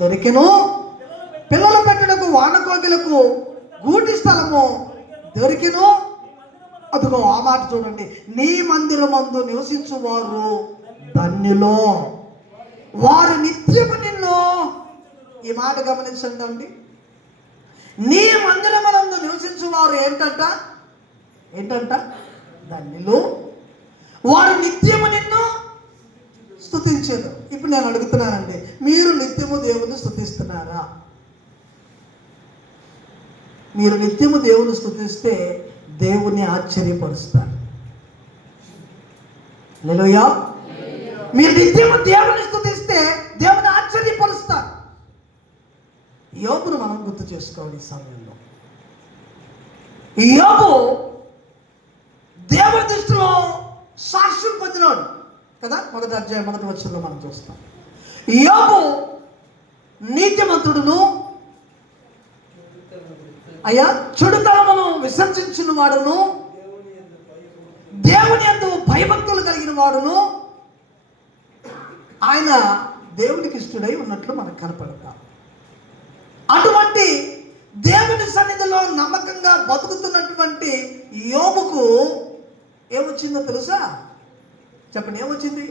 దొరికెను, పిల్లలు పెట్టడకు వానకోగిలకు గూటి స్థలము దొరికెను. అదిగో ఆ మాట చూడండి, నీ మందిరమందు నివసించువారు ధన్యులో, వారు నిత్యము నిన్ను. ఈ మాట గమనించండి అండి, నీ మందిరమునందు నివసించువారు ఏంటంట ధన్యులు, వారు నిత్యము నిన్ను స్తుతించేది. ఇప్పుడు నేను అడుగుతున్నానండి, మీరు నిత్యము దేవుని స్తుతిస్తున్నారా? మీరు నిత్యము దేవుని స్తుతిస్తే దేవుని ఆశ్చర్యపరుస్తారు. హల్లెలూయా. మీరు నిత్యము దేవుని స్తుతిస్తే దేవుని ఆశ్చర్యపరుస్తారు. యోబును మనం గుర్తు చేసుకోవాలి ఈ సమయంలో. యోబు దేవుని దృష్టిలో సాక్ష్యం పొందినాడు కదా. మొదటి అధ్యాయం 1వ వచనంలో మనం చూస్తాం. యోబు నీతిమంతుడును, అయ్యా చెడుతనమును విసర్జించిన వాడును, దేవుని యందు భయభక్తులు కలిగిన వాడును, ఆయన దేవునికి ఇష్టడై ఉన్నట్లు మనకు కనపడతాం. అటువంటి దేవుని సన్నిధిలో నమ్మకంగా బతుకుతున్నటువంటి యోబుకు ఏమొచ్చిందో తెలుసా? చెప్పండి, ఏమొచ్చింది?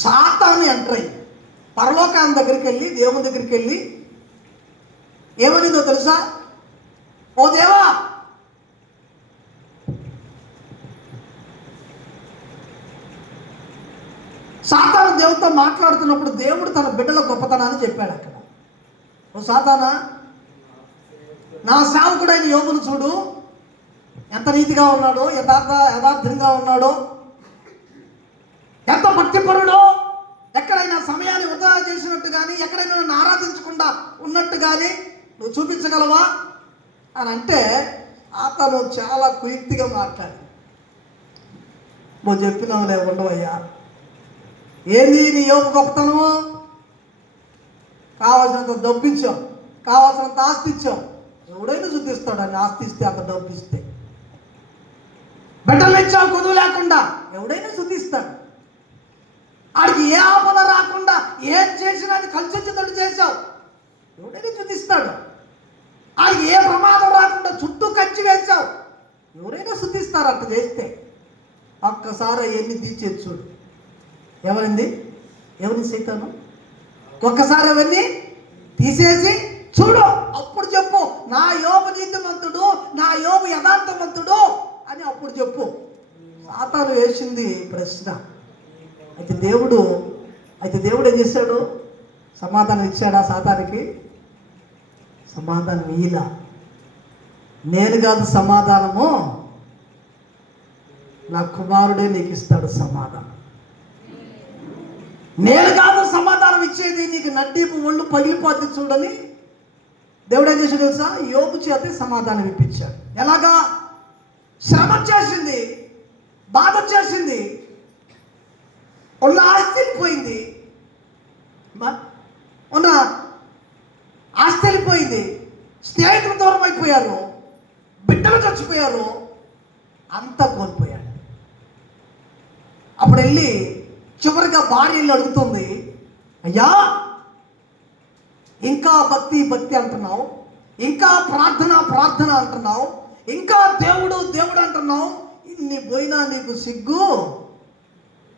సాతాను ఎంటర్ అయ్యి పరలోకాన్ని దగ్గరికి వెళ్ళి, దేవుని దగ్గరికి వెళ్ళి ఏమనిందో తెలుసా? ఓ దేవా, సాతాను దేవుడితో మాట్లాడుతున్నప్పుడు దేవుడు తన బిడ్డల గొప్పతనాన్ని చెప్పాడు అక్కడ. ఓ సాతానా, నా సేవకుడైన యోబును చూడు, ఎంత నీతిగా ఉన్నాడో, యథార్థంగా ఉన్నాడో, ఎంత భక్తిపరుడో, ఎక్కడైనా సమయాన్ని వృధా చేసినట్టు కానీ, ఎక్కడైనా నన్ను ఆరాధించకుండా ఉన్నట్టు కానీ నువ్వు చూపించగలవా అని అంటే, అతను చాలా కుయుక్తిగా మాట్లాడి, నువ్వు చెప్పినావులే, ఉండవయ్యా, ఏంది నీ యోబు గొప్పతనము? కావాల్సినంత డబ్బు ఇచ్చాం, కావాల్సినంత ఆస్తి ఇచ్చాం. ఎవడైనా శుద్ధిస్తాడు అని ఆస్తి ఇస్తే, అంత డబ్బు ఇస్తే. బిడ్డలు ఇచ్చావు కొదువు లేకుండా, ఎవడైనా శుద్ధిస్తాడు. ఆడికి ఏ ఆపద రాకుండా ఏం చేసినా అది కలిసొచ్చేటట్టు చేశావు, ఎవడైనా శుద్ధిస్తాడు. ఆడికి ఏ ప్రమాదం రాకుండా చుట్టూ కంచి వేశావు, ఎవరైనా శుద్ధిస్తారు అట్లా చేస్తే. ఒక్కసారి అవన్నీ తీర్చేది చూడు. ఎవరిని సైతాను ఒక్కసారి అవన్నీ తీసేసి చూడు, అప్పుడు చెప్పు నా యోబు నీతిమంతుడు, నా యోబు యథార్థవంతుడు అని అప్పుడు చెప్పు. సాతాను వేసింది ప్రశ్న. అయితే దేవుడు ఏం చేశాడు? సమాధానం ఇచ్చాడా సాతానికి? సమాధానం ఇలా, నేను కాదు సమాధానము, నా కుమారుడే నీకు ఇస్తాడు సమాధానం. నేను కాదు సమాధానం ఇచ్చేది, నీకు నడ్డీపు ఒళ్ళు పగిలిపోద్ది చూడని దేవుడు ఏం చేశాడు తెలుసా? యోబు చేత సమాధానం ఇప్పించాడు. ఎలాగా? శ్రమ చేసింది, బాధ చేసింది, ఉన్న ఆస్తి వెళ్ళిపోయింది, ఉన్న ఆస్తి వెళ్ళిపోయింది, స్నేహితులు దూరం అయిపోయారు, బిడ్డలు చచ్చిపోయారు, అంతా కోల్పోయాడు. అప్పుడు వెళ్ళి చివరిగా భార్యలు అడుగుతుంది, అయ్యా ఇంకా భక్తి అంటున్నావు, ఇంకా ప్రార్థన అంటున్నావు, ఇంకా దేవుడు అంటున్నావు, ఇన్ని పోయినా నీకు సిగ్గు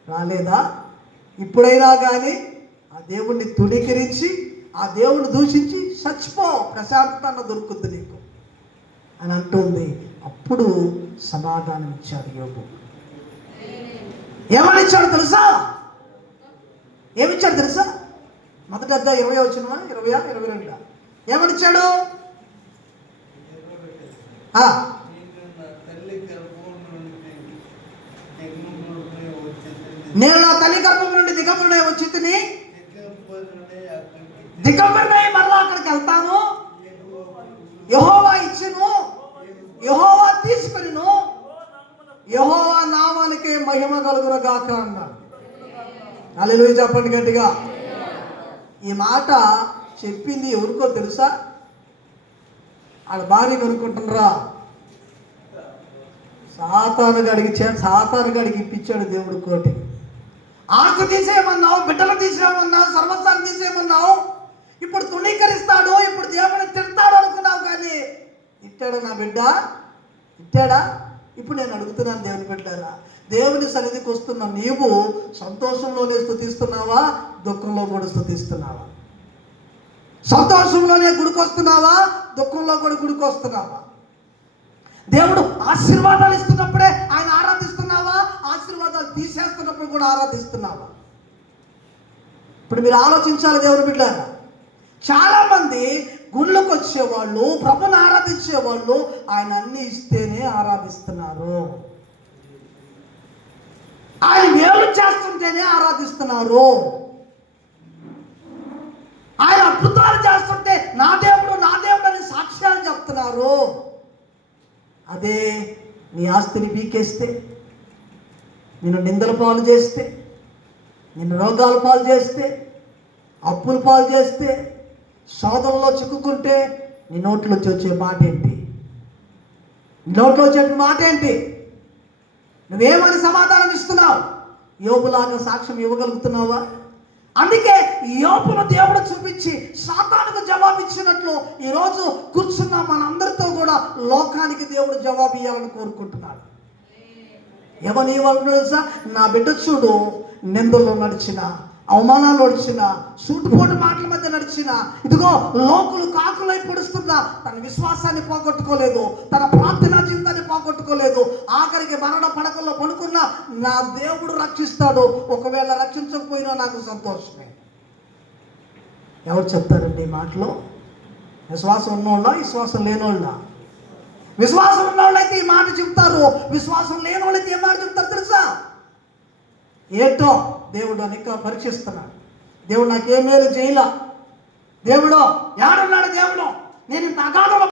రాలేదా? ఇప్పుడైనా కానీ ఆ దేవుణ్ణి తుణీకరించి, ఆ దేవుణ్ణి దూషించి చచ్చిపో, ప్రశాంతత దొరుకుద్ది నీకు అని అంటుంది. అప్పుడు సమాధానం ఇచ్చాడు యోబు. ఏమని ఇచ్చాడు తెలుసా? ఏమిచ్చాడు తెలుసా? మొదటి అధ్యాయం 20 వచ్చిన 22 ఏమని ఇచ్చాడు? నేను నా తల్లి గర్భం నుండి దిగంబరుడై వచ్చి తిని దిగంబరుడై మరలా అక్కడికి వెళ్తాను, యెహోవా ఇచ్చెను, యెహోవా తీసుకొనిను, యెహోవా నామానికే మహిమ కలుగునుగాక అన్నాడు. హల్లెలూయా చెప్పండి గట్టిగా. ఈ మాట చెప్పింది ఎవరికో తెలుసా? వాళ్ళ భార్య కొనుక్కుంటున్నారా? సాతాను గడికి ఇప్పించాడు దేవుడు కోటి. ఆస్తి తీసేయమన్నావు, బిడ్డలు తీసేయమన్నావు, సర్వస్వాన్ని తీసేయమన్నావు, తిట్టాడా నా బిడ్డ? తిట్టాడా? ఇప్పుడు నేను అడుగుతున్నాను దేవుని బిడ్డారా, దేవుని సన్నిధికి వస్తున్న నీవు సంతోషంలోనే స్తుతిస్తున్నావా, దుఃఖంలో కూడా స్తుతిస్తున్నావా? సంతోషంలోనే గుడికి వస్తున్నావా, దుఃఖంలో కూడా గుడికి వస్తున్నావా? దేవుడు ఆశీర్వాదాలు ఇస్తున్నప్పుడే ఆయన ఆరాధిస్తున్నావా, ఆశీర్వాదాలు తీసేస్తున్నప్పుడు కూడా ఆరాధిస్తున్నావా? ఇప్పుడు మీరు ఆలోచించాలి దేవుని బిడ్డారా. చాలామంది గుళ్ళకు వచ్చేవాళ్ళు, ప్రభుని ఆరాధించేవాళ్ళు ఆయన అన్ని ఇస్తేనే ఆరాధిస్తున్నారు. ఆయన మేలు చేస్తుంటేనే ఆరాధిస్తున్నారు. ఆయన అద్భుతాలు చేస్తుంటే నా దేవుడు నా దేవుడు అని సాక్ష్యాలు చెప్తున్నారు. అదే నీ ఆస్తిని పీకేస్తే, నిన్ను నిందల పాలు చేస్తే, నిన్ను రోగాల పాలు చేస్తే, అప్పుల పాలు చేస్తే, శోధనలో చిక్కుకుంటే నీ నోట్లోంచి వచ్చే మాట ఏంటి? నోట్లో వచ్చే మాట ఏంటి? నువ్వేమని సమాధానం ఇస్తున్నావు? యోబులాగా సాక్ష్యం ఇవ్వగలుగుతున్నావా? అందుకే యోబును దేవుడు చూపించి సాతానుకు జవాబు ఇచ్చినట్లు ఈరోజు కూర్చున్న మనందరితో కూడా లోకానికి దేవుడు జవాబు ఇవ్వాలని కోరుకుంటున్నాడు. ఏమని వాళ్ళు తెలుసా? నా బిడ్డ చూడు, నిందల్లో నడిచిన, అవమానాలు నడిచిన, సూటుపోటు మాటల మధ్య నడిచిన, ఇదిగో లోకులు కాకులై పొడుస్తున్నా తన విశ్వాసాన్ని పోగొట్టుకోలేదు, తన ప్రార్థనా జీవితాన్ని పోగొట్టుకోలేదు. ఆఖరికి మరణ పడకల్లో పడుకున్న నా దేవుడు రక్షిస్తాడు, ఒకవేళ రక్షించకపోయినా నాకు సంతోషమే. ఎవరు చెప్తారండి ఈ మాటలో? విశ్వాసం ఉన్నోళ్ళ, విశ్వాసం లేనోళ్ళ? విశ్వాసం ఉన్నోళ్ళైతే ఈ మాట చెప్తారు, విశ్వాసం లేనోళ్ళైతే ఏ మాట చెప్తారు తెలుసా? ఏటో దేవుడు ఇంకా పరీక్షిస్తున్నాడు. దేవుడు నాకేం మేలు చేయలా, దేవుడు ఏడున్నాడు, దేవుడు నేను ఇంత అగాధంలో